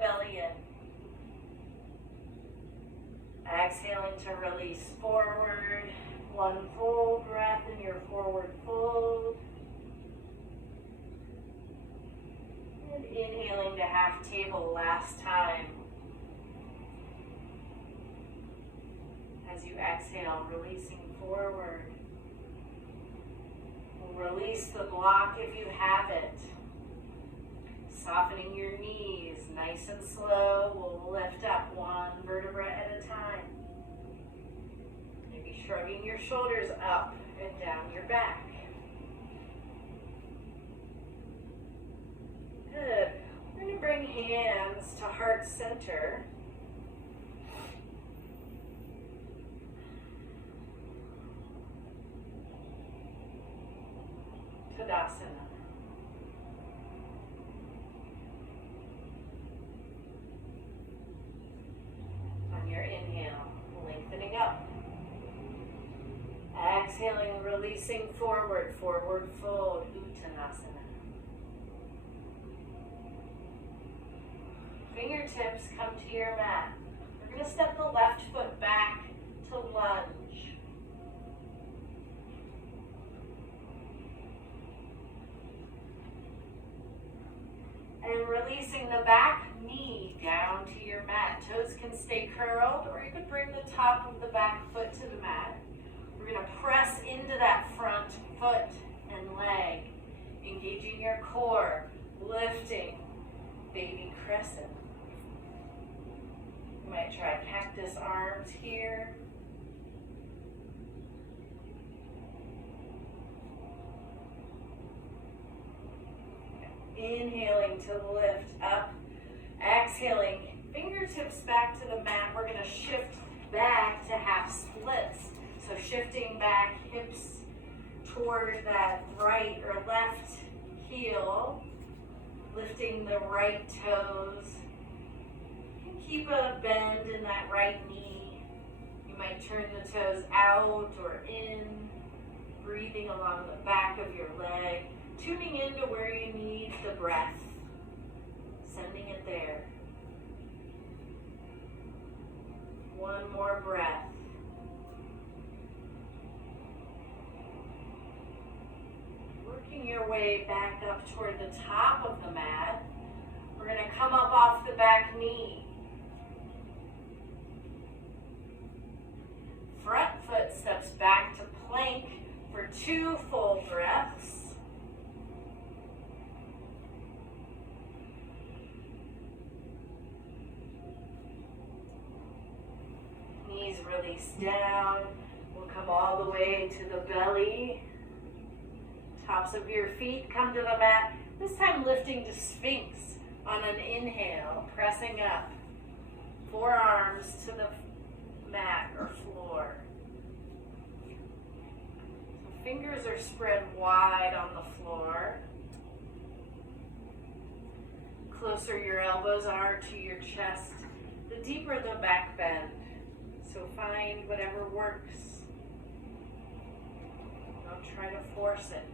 belly in. Exhaling to release forward. One full breath in your forward fold. And inhaling to half table last time. As you exhale, releasing forward. Release the block if you have it. Softening your knees, nice and slow. We'll lift up one vertebra at a time. Maybe shrugging your shoulders up and down your back. Good. We're going to bring hands to heart center. Tadasana. On your inhale, lengthening up. Exhaling, releasing forward, forward fold, Uttanasana. Fingertips come to your mat. We're going to step the left foot back to lunge. And releasing the back knee down to your mat. Toes can stay curled, or you could bring the top of the back foot to the mat. We're going to press into that front foot and leg, engaging your core, lifting, baby crescent. You might try cactus arms here. Inhaling to lift up, exhaling, fingertips back to the mat. We're going to shift back to half splits. So shifting back, hips toward that right or left heel, lifting the right toes. You can keep a bend in that right knee. You might turn the toes out or in, breathing along the back of your leg. Tuning into where you need the breath, sending it there. One more breath. Working your way back up toward the top of the mat. We're going to come up off the back knee. Front foot steps back to plank for 2 full breaths. Knees release down. We'll come all the way to the belly. Tops of your feet come to the mat. This time lifting to Sphinx on an inhale, pressing up. Forearms to the mat or floor. Fingers are spread wide on the floor. Closer your elbows are to your chest, the deeper the back bend. So find whatever works. Don't try to force it.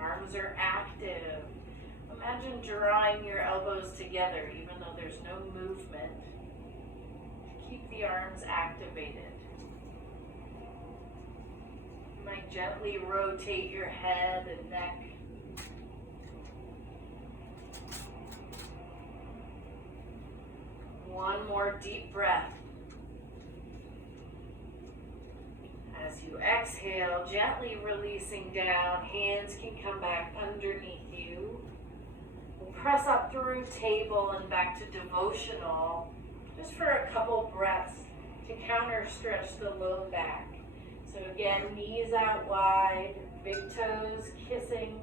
Arms are active. Imagine drawing your elbows together, even though there's no movement. Keep the arms activated. You might gently rotate your head and neck. One more deep breath. As you exhale, gently releasing down, hands can come back underneath you. We'll press up through table and back to devotional, just for a couple breaths to counter stretch the low back. So again, knees out wide, big toes kissing.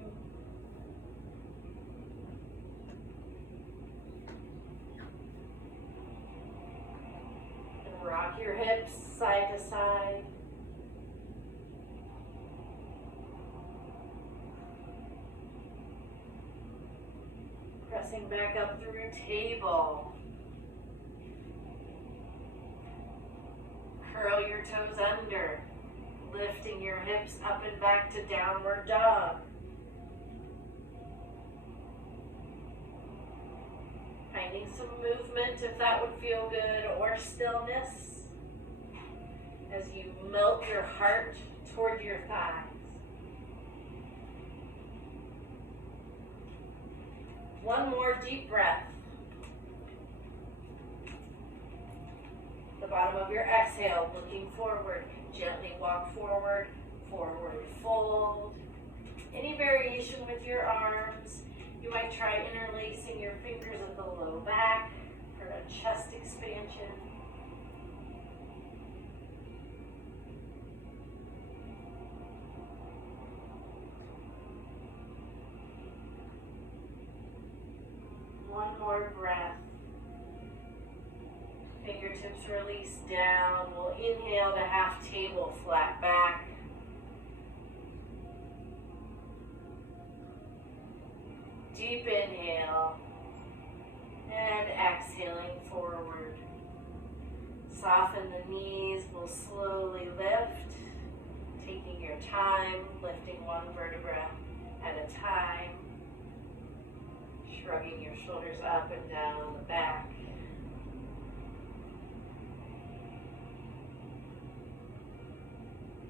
And rock your hips side to side. Pressing back up through table. Curl your toes under. lifting your hips up and back to downward dog. Finding some movement if that would feel good, or stillness as you melt your heart toward your thighs. One more deep breath. The bottom of your exhale, looking forward. Gently walk forward, forward fold. Any variation with your arms. You might try interlacing your fingers at the low back for a chest expansion. One more breath. Fingertips release down. We'll inhale to half table, flat back. Deep inhale. And exhaling forward. Soften the knees. We'll slowly lift. Taking your time, lifting one vertebra at a time. Shrugging your shoulders up and down the back.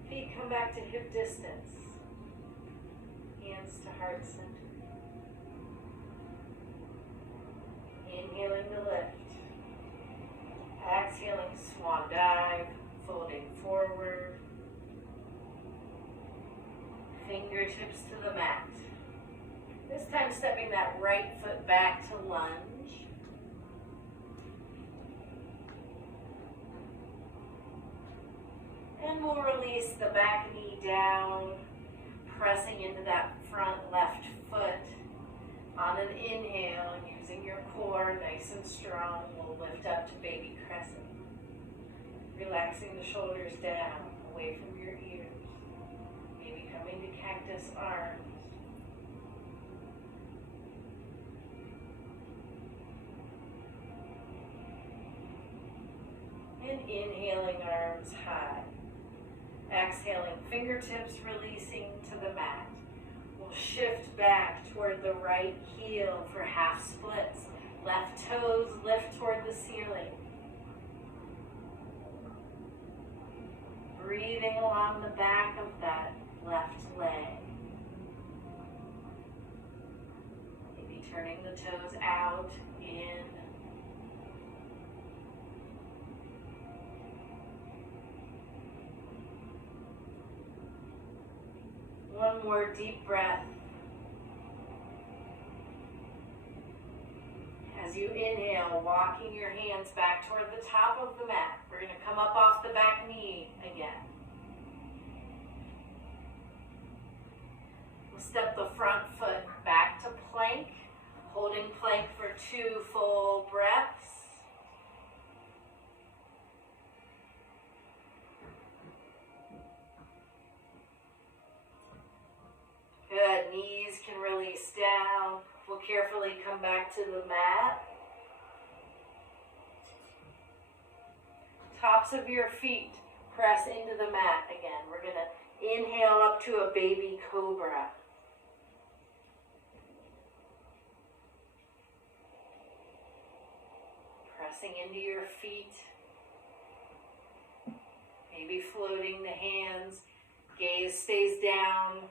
Feet come back to hip distance. Hands to heart center. Inhaling to lift. Exhaling, swan dive, folding forward. Fingertips to the mat. This time stepping that right foot back to lunge. And we'll release the back knee down, pressing into that front left foot. On an inhale, using your core nice and strong, we'll lift up to baby crescent. Relaxing the shoulders down, away from your ears. Maybe coming to cactus arms. And inhaling, arms high. Exhaling, fingertips releasing to the mat. We'll shift back toward the right heel for half splits. Left toes lift toward the ceiling. Breathing along the back of that left leg. Maybe turning the toes out, in. One more deep breath. As you inhale, walking your hands back toward the top of the mat. We're going to come up off the back knee again. We'll step the front foot back to plank, holding plank for 2 full breaths. Good, knees can release down. We'll carefully come back to the mat. Tops of your feet press into the mat again. We're going to inhale up to a baby cobra. Pressing into your feet. Maybe floating the hands. Gaze stays down.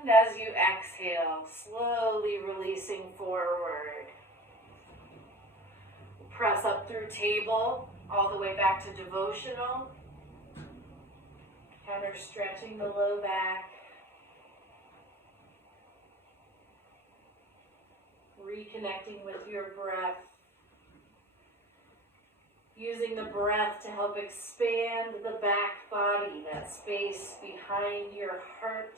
And as you exhale, slowly releasing forward. Press up through table, all the way back to devotional. Counter stretching the low back. Reconnecting with your breath. Using the breath to help expand the back body, that space behind your heart.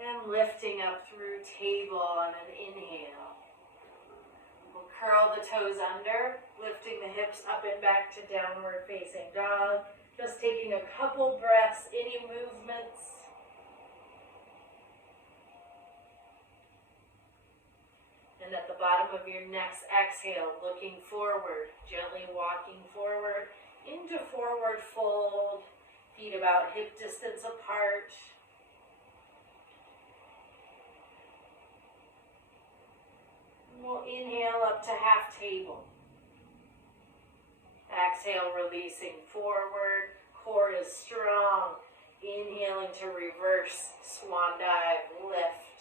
And lifting up through table on an inhale. We'll curl curl the toes under, lifting the hips up and back to downward facing dog. Just taking a couple breaths, any movements. And at the bottom of your next exhale, looking forward, gently walking forward into forward fold, feet about hip distance apart. We'll inhale up to half table. Exhale, releasing forward. Core is strong. Inhaling to reverse swan dive, lift.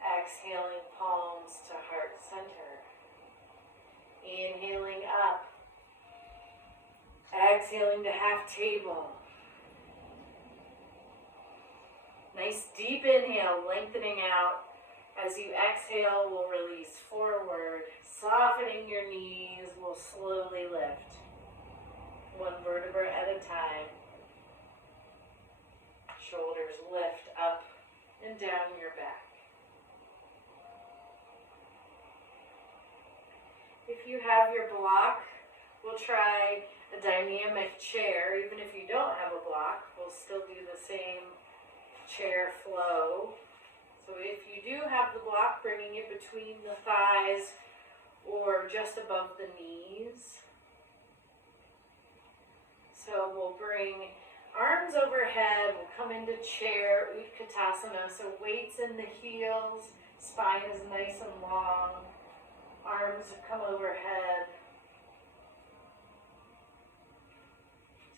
Exhaling, palms to heart center. Inhaling up. Exhaling to half table. Nice deep inhale, lengthening out. As you exhale, we'll release forward. Softening your knees, we'll slowly lift. One vertebra at a time. Shoulders lift up and down your back. If you have your block, we'll try a dynamic chair. Even if you don't have a block, we'll still do the same chair flow. So if you do have the block, bringing it between the thighs or just above the knees. So we'll bring arms overhead, we'll come into chair, Utkatasana, so weights in the heels, spine is nice and long, arms come overhead.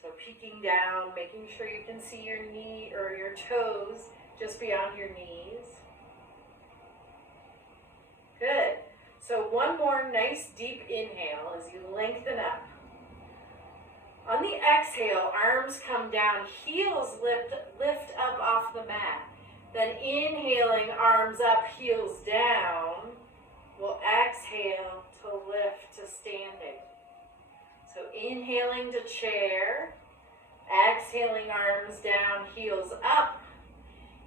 So peeking down, making sure you can see your knee or your toes just beyond your knees. Good. So one more nice deep inhale as you lengthen up. On the exhale, arms come down, heels lift up off the mat. Then inhaling, arms up, heels down. We'll exhale to lift to standing. So inhaling to chair, exhaling, arms down, heels up.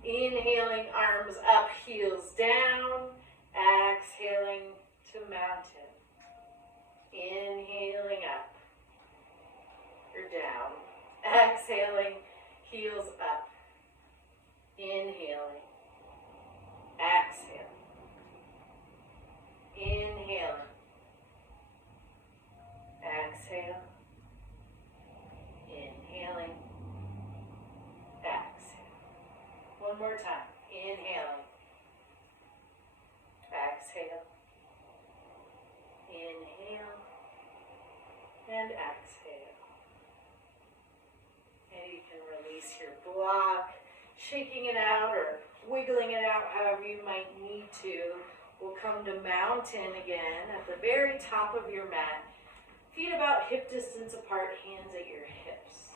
Inhaling, arms up, heels down. Exhaling to mountain. Inhaling up. You're down. Exhaling, heels up. Inhaling. Exhale. Inhaling. Exhale. Inhaling. Exhale. One more time. Inhaling. Exhale. Inhale. And exhale. And you can release your block, shaking it out or wiggling it out however you might need to. We'll come to mountain again at the very top of your mat. Feet about hip distance apart, hands at your hips.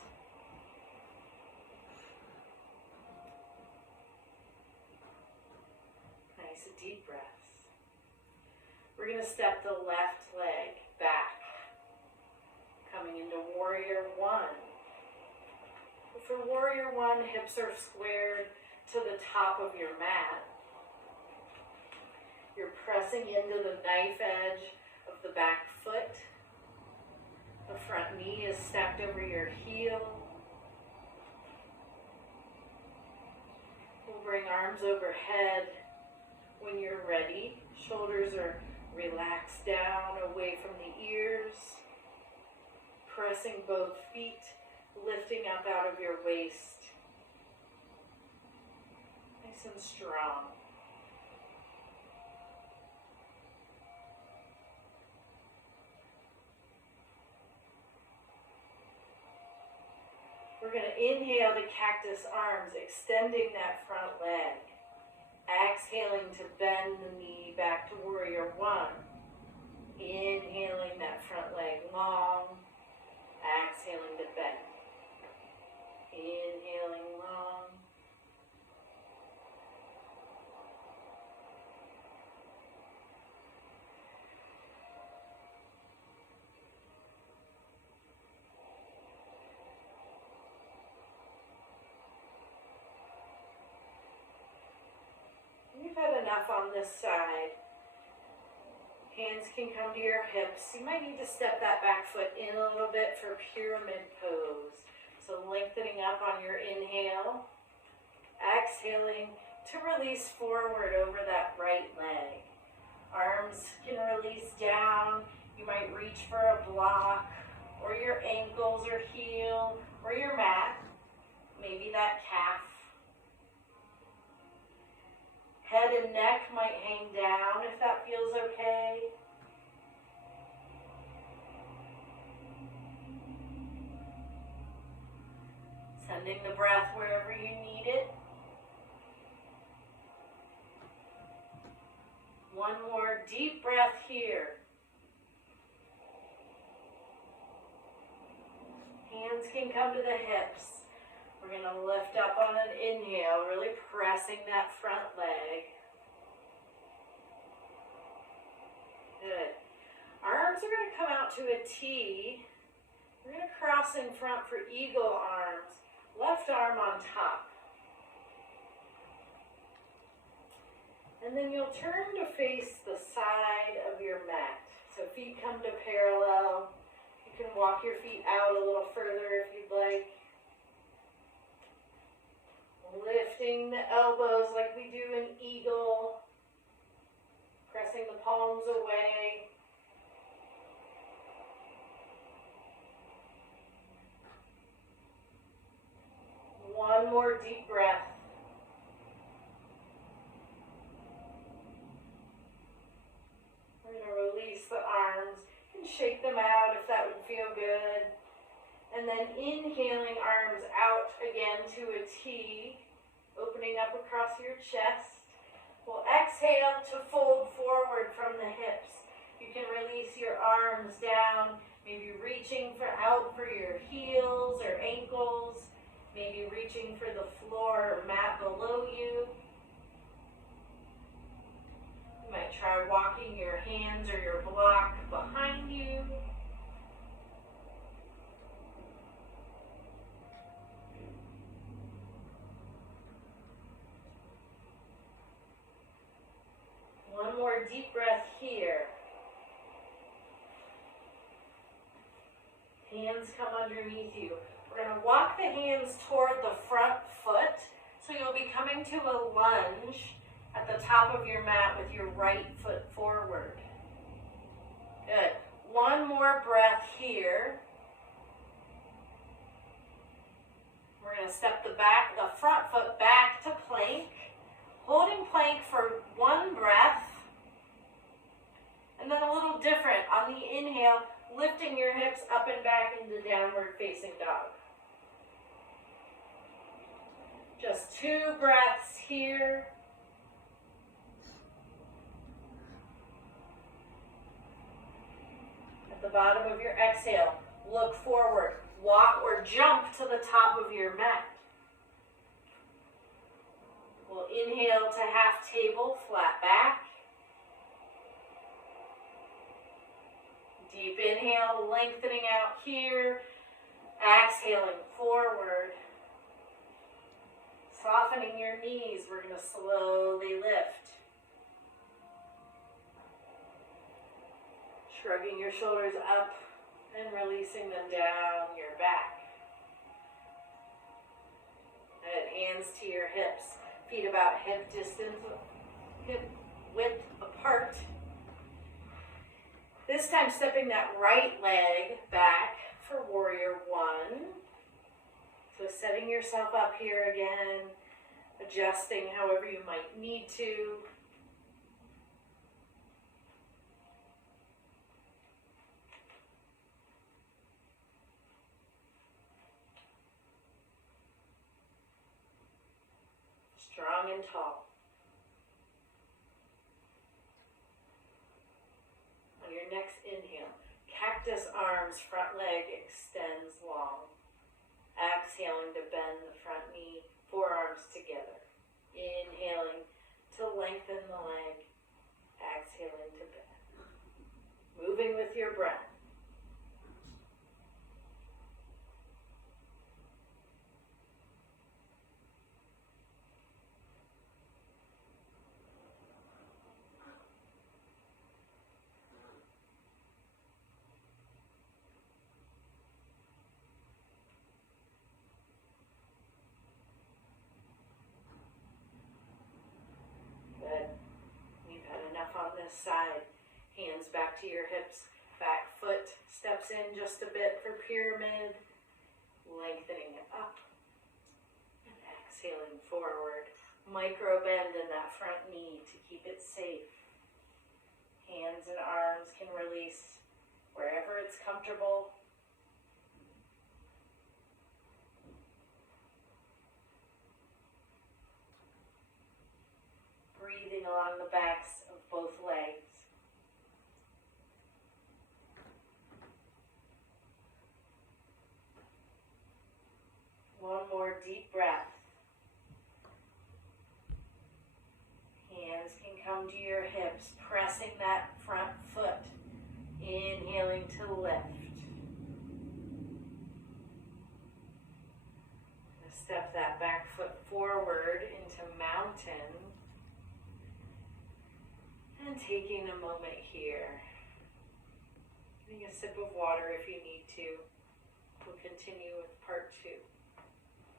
Nice deep breaths. We're going to step the left leg back, coming into warrior one. For warrior one, hips are squared to the top of your mat. You're pressing into the knife edge of the back foot. The front knee is stacked over your heel. We'll bring arms overhead when you're ready. Shoulders are relaxed down away from the ears. Pressing both feet, lifting up out of your waist. Nice and strong. We're going to inhale the cactus arms, extending that front leg. Exhaling to bend the knee back to warrior one. Inhaling that front leg long. Exhaling to bend. Inhaling long. You've had enough on this side. Hands can come to your hips. You might need to step that back foot in a little bit for pyramid pose. So lengthening up on your inhale. Exhaling to release forward over that right leg. Arms can release down. You might reach for a block or your ankles or heel or your mat. Maybe that calf. Head and neck might hang down if that feels okay. Sending the breath wherever you need it. One more deep breath here. Hands can come to the hips. We're going to lift up on an inhale, really pressing that front leg. Good. Arms are going to come out to a T. We're going to cross in front for eagle arms. Left arm on top. And then you'll turn to face the side of your mat. So feet come to parallel. You can walk your feet out a little further if you'd like. Lifting the elbows like we do in eagle. Pressing the palms away. One more deep breath. We're going to release the arms and shake them out if that would feel good. And then inhaling, arms out again to a T, opening up across your chest. We'll exhale to fold forward from the hips. You can release your arms down, maybe reaching out for your heels or ankles. Maybe reaching for the floor or mat below you. You might try walking your hands or your block behind you. One more deep breath here. Hands come underneath you. We're going to walk the hands toward the front foot. So you'll be coming to a lunge at the top of your mat with your right foot forward. Good. One more breath here. We're going to step the front foot back to plank. Holding plank for one breath. And then a little different on the inhale, lifting your hips up and back into downward facing dog. Just 2 breaths here. At the bottom of your exhale, look forward. Walk or jump to the top of your mat. We'll inhale to half table, flat back. Deep inhale, lengthening out here. Exhaling forward. Softening your knees, we're going to slowly lift. Shrugging your shoulders up and releasing them down your back. And hands to your hips. Feet about hip width apart. This time stepping that right leg back for warrior one. So setting yourself up here again, adjusting however you might need to. Strong and tall. On your next inhale, cactus arms, front leg extends long. Exhaling to bend the front knee, forearms together. Inhaling to lengthen the leg. Exhaling to bend. Moving with your breath. side. Hands back to your hips. Back foot steps in just a bit for pyramid. Lengthening it up. And exhaling forward. Micro bend in that front knee to keep it safe. Hands and arms can release wherever it's comfortable. Breathing along the backs of both legs. One more deep breath. Hands can come to your hips, pressing that front foot. Inhaling to lift. Step that back foot forward into mountain. And taking a moment here. Getting a sip of water if you need to. We'll continue with part 2.